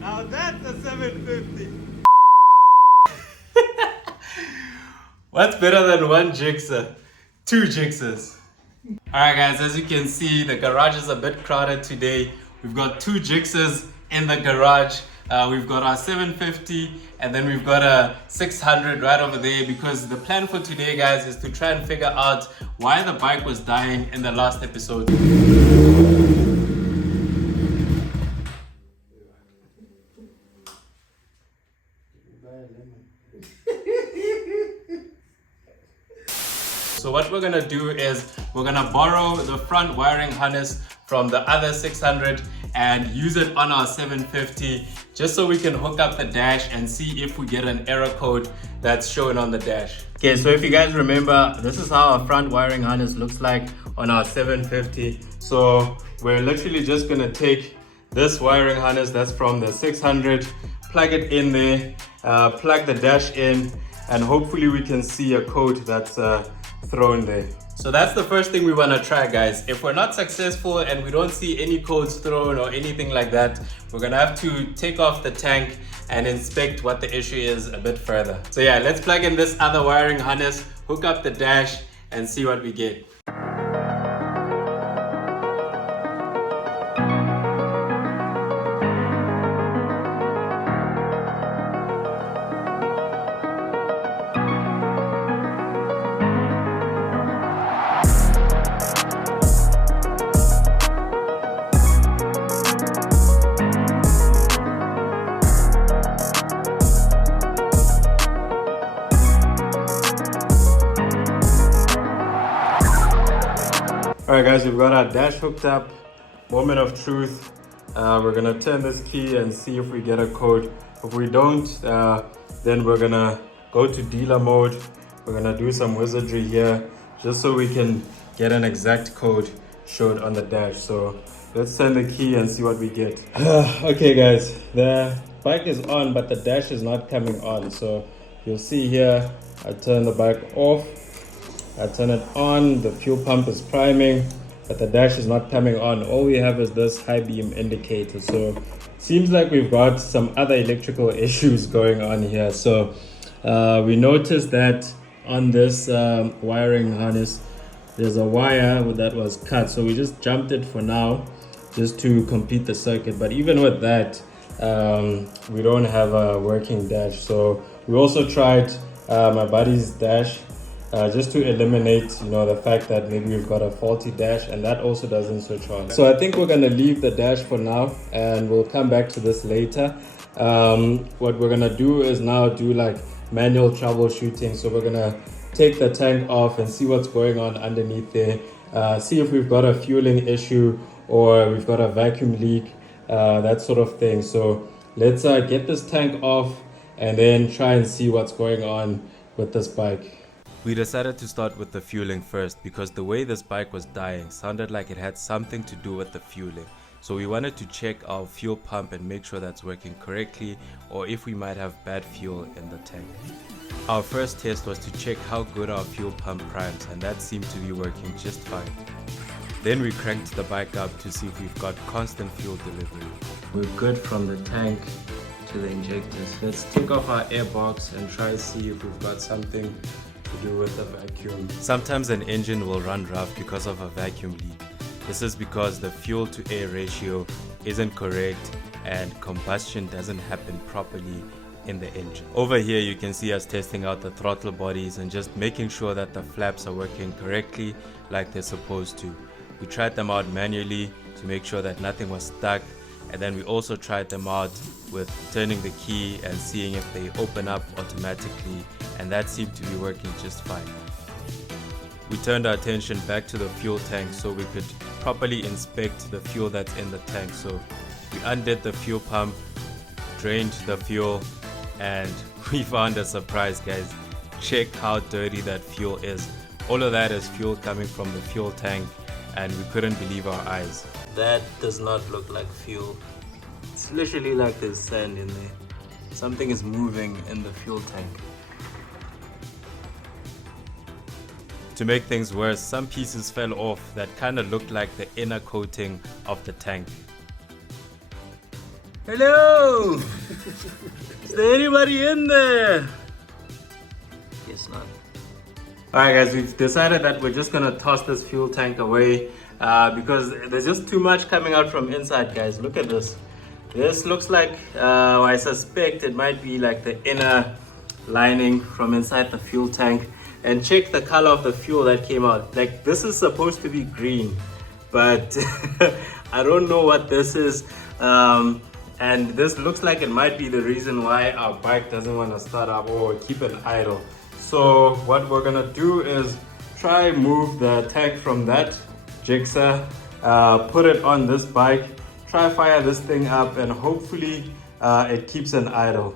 Now that's a 750. What's better than one Gsxr? Two Gsxrs. Alright guys, as you can see, the garage is a bit crowded today. We've got two Gsxrs in the garage. We've got our 750 and then we've got a 600 right over there, because the plan for today, guys, is to try and figure out why the bike was dying in the last episode. So what we're gonna do is we're gonna borrow the front wiring harness from the other 600 and use it on our 750, just so we can hook up the dash and see if we get an error code that's shown on the dash. Okay, so if you guys remember, this is how our front wiring harness looks like on our 750. So we're literally just gonna take this wiring harness that's from the 600, plug it in there, plug the dash in, and hopefully we can see a code that's thrown there. So that's the first thing we want to try, guys. If we're not successful and we don't see any codes thrown or anything like that, we're gonna have to take off the tank and inspect what the issue is a bit further. So yeah, let's plug in this other wiring harness, hook up the dash, and see what we get. Alright guys, we've got our dash hooked up. Moment of truth. We're gonna turn this key and see if we get a code. If we don't, then we're gonna go to dealer mode. We're gonna do some wizardry here just so we can get an exact code showed on the dash. So let's turn the key and see what we get. Okay guys, the bike is on, but the dash is not coming on. So you'll see here, I turn the bike off. I turn it on, the fuel pump is priming, but the dash is not coming on. All we have is this high beam indicator. So seems like we've got some other electrical issues going on here. So we noticed that on this wiring harness, there's a wire that was cut. So we just jumped it for now, just to complete the circuit. But even with that, we don't have a working dash. So we also tried my buddy's dash, just to eliminate, the fact that maybe we've got a faulty dash, and that also doesn't switch on. So I think we're gonna leave the dash for now, and we'll come back to this later. What we're gonna do is now do like manual troubleshooting. So we're gonna take the tank off and see what's going on underneath there, see if we've got a fueling issue or we've got a vacuum leak, that sort of thing. So let's get this tank off and then try and see what's going on with this bike. We decided to start with the fueling first because the way this bike was dying sounded like it had something to do with the fueling. So we wanted to check our fuel pump and make sure that's working correctly, or if we might have bad fuel in the tank. Our first test was to check how good our fuel pump primes, and that seemed to be working just fine. Then we cranked the bike up to see if we've got constant fuel delivery. We're good from the tank to the injectors. Let's take off our air box and try to see if we've got something to do with the vacuum. Sometimes an engine will run rough because of a vacuum leak. This is because the fuel to air ratio isn't correct and combustion doesn't happen properly in the engine. Over here you can see us testing out the throttle bodies and just making sure that the flaps are working correctly like they're supposed to. We tried them out manually to make sure that nothing was stuck, and then we also tried them out with turning the key and seeing if they open up automatically, and that seemed to be working just fine. We turned our attention back to the fuel tank so we could properly inspect the fuel that's in the tank. So we undid the fuel pump, drained the fuel, and we found a surprise, guys. Check how dirty that fuel is. All of that is fuel coming from the fuel tank, and we couldn't believe our eyes. That does not look like fuel. It's literally like there's sand in there. Something is moving in the fuel tank. to make things worse, some pieces fell off that kind of looked like the inner coating of the tank. Hello! Is there anybody in there? Guess not. Alright guys, we've decided that we're just gonna toss this fuel tank away because there's just too much coming out from inside, guys. Look at this. This looks like, I suspect it might be like the inner lining from inside the fuel tank. And check the color of the fuel that came out. Like, this is supposed to be green, but I don't know what this is. And this looks like it might be the reason why our bike doesn't want to start up or keep it idle. So what we're gonna do is try move the tank from that Gsxr, put it on this bike, try fire this thing up, and hopefully it keeps an idle.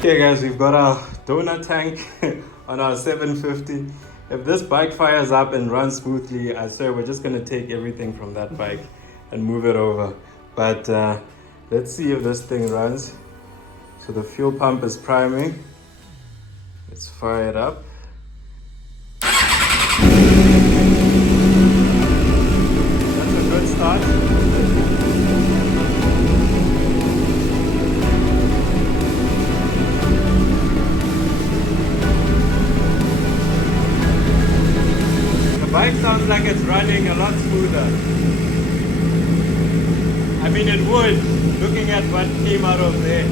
Okay guys, we've got our donut tank on our 750. If this bike fires up and runs smoothly, I swear we're just gonna take everything from that bike and move it over. But let's see if this thing runs. So the fuel pump is priming. Let's fire it up. That's a good start. Bike sounds like it's running a lot smoother. I mean, it would, looking at what came out of there.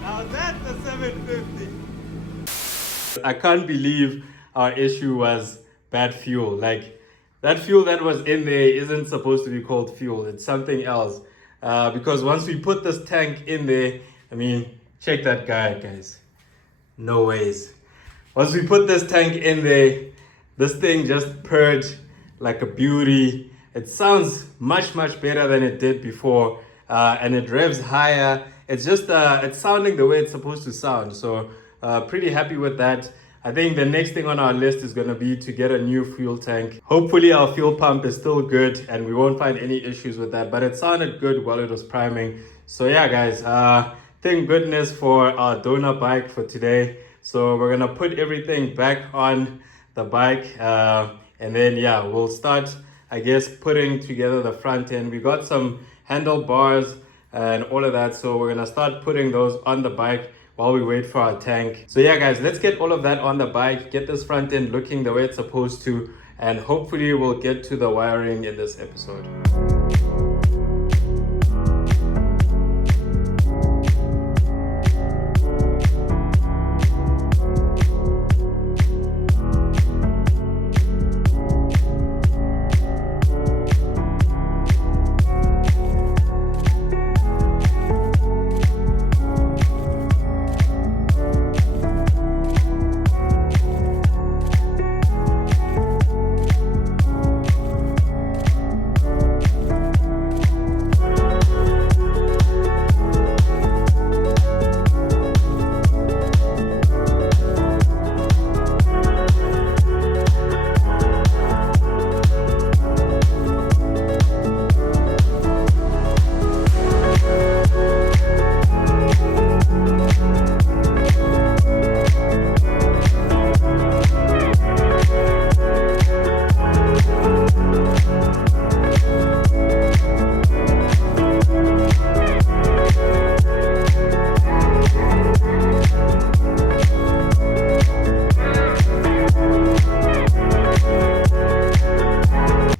Now that's a 750. I can't believe our issue was bad fuel. Like, that fuel that was in there isn't supposed to be called fuel. It's something else. Because once we put this tank in there, I mean, check that guy, guys. No ways. Once we put this tank in there, this thing just purred like a beauty. It sounds much better than it did before, and it revs higher. It's just it's sounding the way it's supposed to sound. So pretty happy with that. I think the next thing on our list is going to be to get a new fuel tank. Hopefully our fuel pump is still good and we won't find any issues with that, but it sounded good while it was priming. So yeah guys, thank goodness for our donor bike for today. So we're going to put everything back on the bike, and then yeah, we'll start, I guess, putting together the front end. We got some handlebars and all of that, so we're going to start putting those on the bike while we wait for our tank. So yeah guys, let's get all of that on the bike, get this front end looking the way it's supposed to, and hopefully we'll get to the wiring in this episode.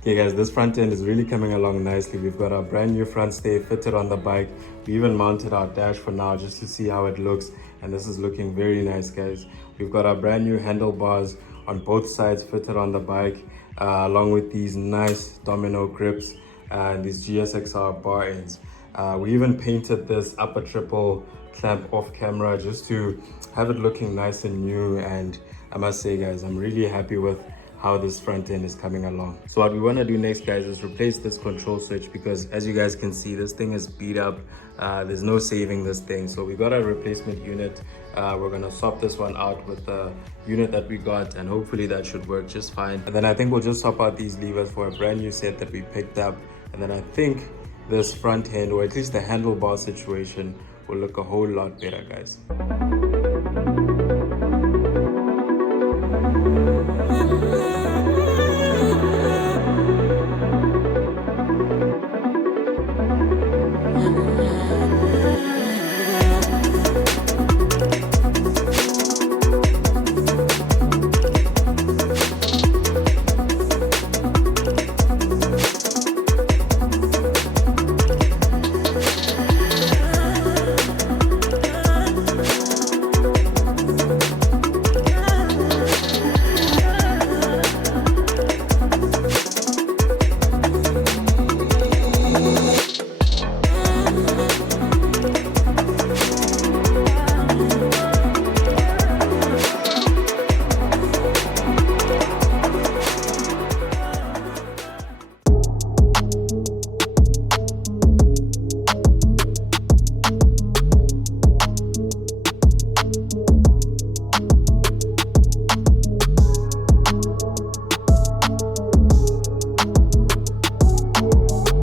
Okay guys, this front end is really coming along nicely. We've got our brand new front stay fitted on the bike. We even mounted our dash for now just to see how it looks, and this is looking very nice guys. We've got our brand new handlebars on both sides fitted on the bike, along with these nice domino grips and these Gsxr bar ends. We even painted this upper triple clamp off camera just to have it looking nice and new, and I must say guys, I'm really happy with how this front end is coming along. So what we want to do next, guys, is replace this control switch, because as you guys can see, this thing is beat up. There's no saving this thing, so we got a replacement unit. We're gonna swap this one out with the unit that we got, and hopefully that should work just fine. And then I think we'll just swap out these levers for a brand new set that we picked up, and then I think this front end, or at least the handlebar situation, will look a whole lot better, guys.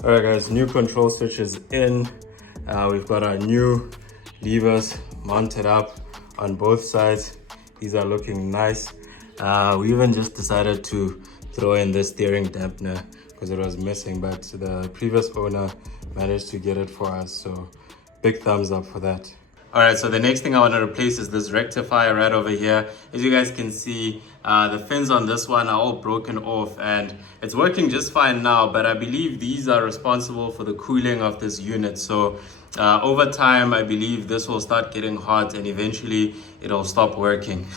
Alright guys, new control switch is in. We've got our new levers mounted up on both sides. These are looking nice. We even just decided to throw in this steering dampener because it was missing, but the previous owner managed to get it for us, so big thumbs up for that. Alright, so the next thing I want to replace is this rectifier right over here. As you guys can see, the fins on this one are all broken off, and it's working just fine now, but I believe these are responsible for the cooling of this unit. So over time, I believe this will start getting hot and eventually it'll stop working.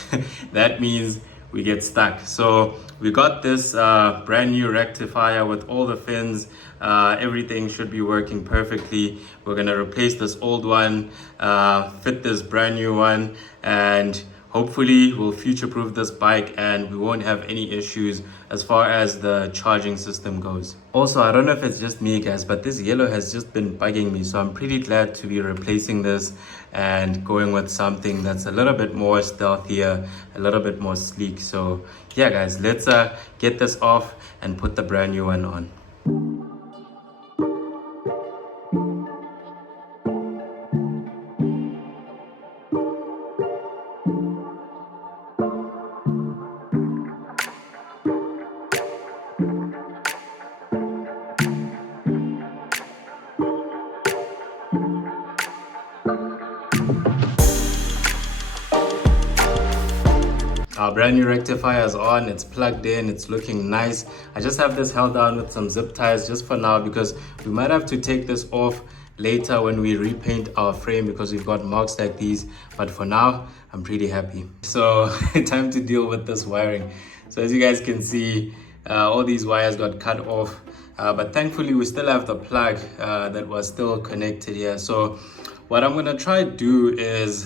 That means we get stuck. So we got this brand new rectifier with all the fins. Everything should be working perfectly. We're gonna replace this old one, fit this brand new one, and hopefully we'll future-proof this bike and we won't have any issues as far as the charging system goes. Also, I don't know if it's just me, guys, but this yellow has just been bugging me, so I'm pretty glad to be replacing this and going with something that's a little bit more stealthier, a little bit more sleek. So yeah guys, let's get this off and put the brand new one on. Our brand new rectifier is on, it's plugged in, it's looking nice. I just have this held down with some zip ties just for now, because we might have to take this off later when we repaint our frame, because we've got marks like these. But for now, I'm pretty happy. So time to deal with this wiring. So as you guys can see, all these wires got cut off, but thankfully we still have the plug that was still connected here. So what I'm gonna try to do is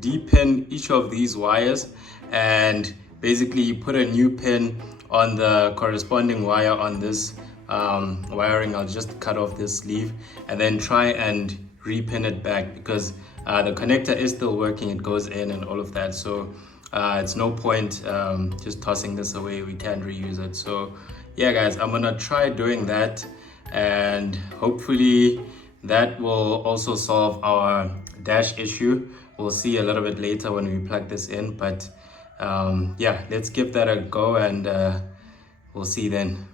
de-pin each of these wires and basically put a new pin on the corresponding wire on this wiring. I'll just cut off this sleeve and then try and repin it back, because the connector is still working, it goes in and all of that. So it's no point just tossing this away, we can't reuse it. So yeah guys, I'm gonna try doing that, and hopefully that will also solve our dash issue. We'll see a little bit later when we plug this in, but yeah, let's give that a go, and we'll see then.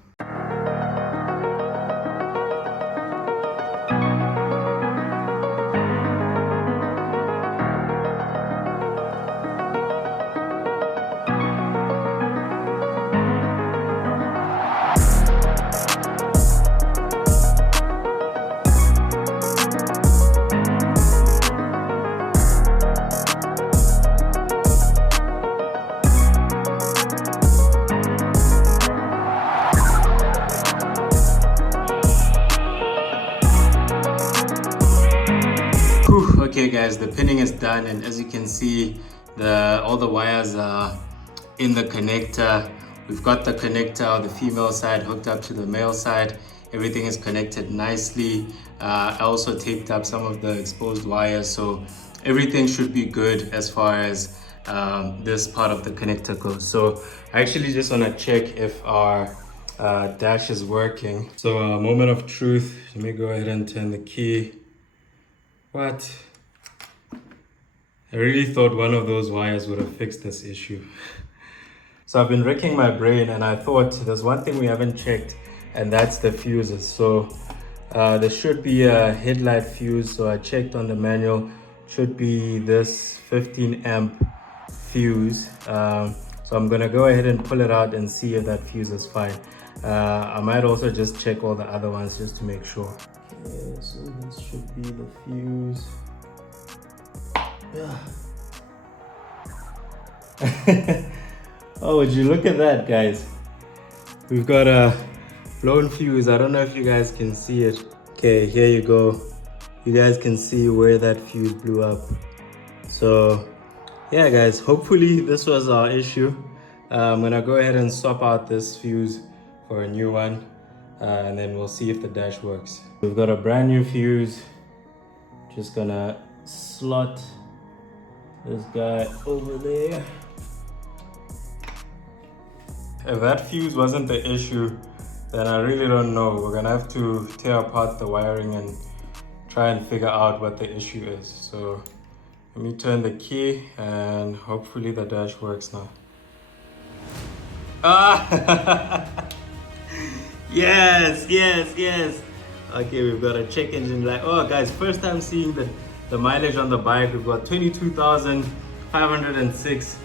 Okay guys, the pinning is done, and as you can see, all the wires are in the connector. We've got the connector, the female side hooked up to the male side. Everything is connected nicely. I also taped up some of the exposed wires, so everything should be good as far as this part of the connector goes. So I actually just want to check if our dash is working. So moment of truth. Let me go ahead and turn the key. What? I really thought one of those wires would have fixed this issue. So I've been racking my brain and I thought there's one thing we haven't checked, and that's the fuses. So there should be a headlight fuse. So I checked on the manual, should be this 15 amp fuse. So I'm gonna go ahead and pull it out and see if that fuse is fine. I might also just check all the other ones just to make sure. Okay, so this should be the fuse. Oh, would you look at that, guys? We've got a blown fuse. I don't know if you guys can see it. Okay, here you go. You guys can see where that fuse blew up. So yeah, guys, hopefully this was our issue. I'm gonna go ahead and swap out this fuse for a new one, and then we'll see if the dash works. We've got a brand new fuse. Just gonna slot this guy over there. If that fuse wasn't the issue, then I really don't know. We're gonna have to tear apart the wiring and try and figure out what the issue is. So let me turn the key and hopefully the dash works now. Ah! Yes. Okay, we've got a check engine light. Oh guys, first time seeing the mileage on the bike. We've got 22,506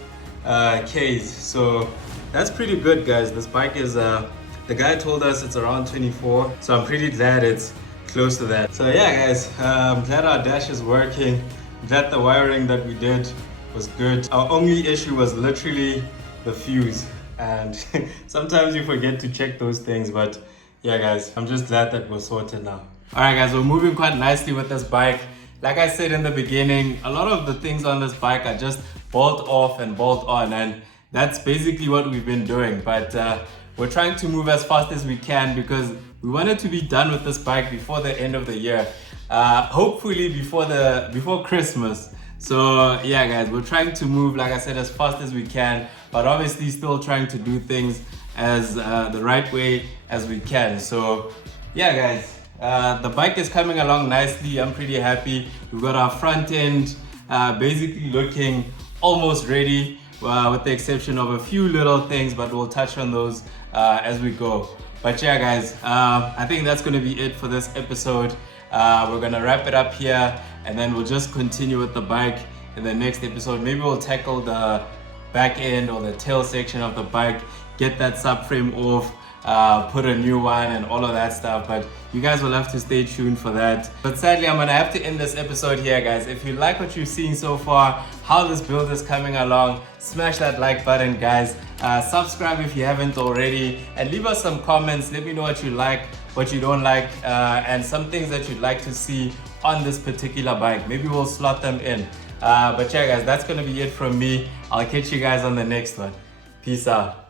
Ks. So that's pretty good, guys. This bike is, the guy told us it's around 24. So I'm pretty glad it's close to that. So yeah, guys, I'm glad our dash is working. I'm glad the wiring that we did was good. Our only issue was literally the fuse. And sometimes you forget to check those things, but yeah, guys, I'm just glad that we're sorted now. All right, guys, we're moving quite nicely with this bike. Like I said in the beginning, a lot of the things on this bike are just bolt off and bolt on, and that's basically what we've been doing. But we're trying to move as fast as we can because we wanted to be done with this bike before the end of the year. Hopefully before Christmas. So yeah, guys, we're trying to move, like I said, as fast as we can, but obviously still trying to do things as the right way as we can. So yeah, guys, the bike is coming along nicely. I'm pretty happy. We've got our front end basically looking almost ready, with the exception of a few little things, but we'll touch on those as we go. But yeah, guys, I think that's going to be it for this episode. We're going to wrap it up here, and then we'll just continue with the bike in the next episode. Maybe we'll tackle the back end or the tail section of the bike, get that subframe off, put a new one and all of that stuff, but you guys will have to stay tuned for that. But sadly, I'm gonna have to end this episode here, guys. If you like what you've seen so far, how this build is coming along, smash that like button, guys. Subscribe if you haven't already, and leave us some comments. Let me know what you like, what you don't like, and some things that you'd like to see on this particular bike. Maybe we'll slot them in. But yeah, guys, that's gonna be it from me. I'll catch you guys on the next one. Peace out.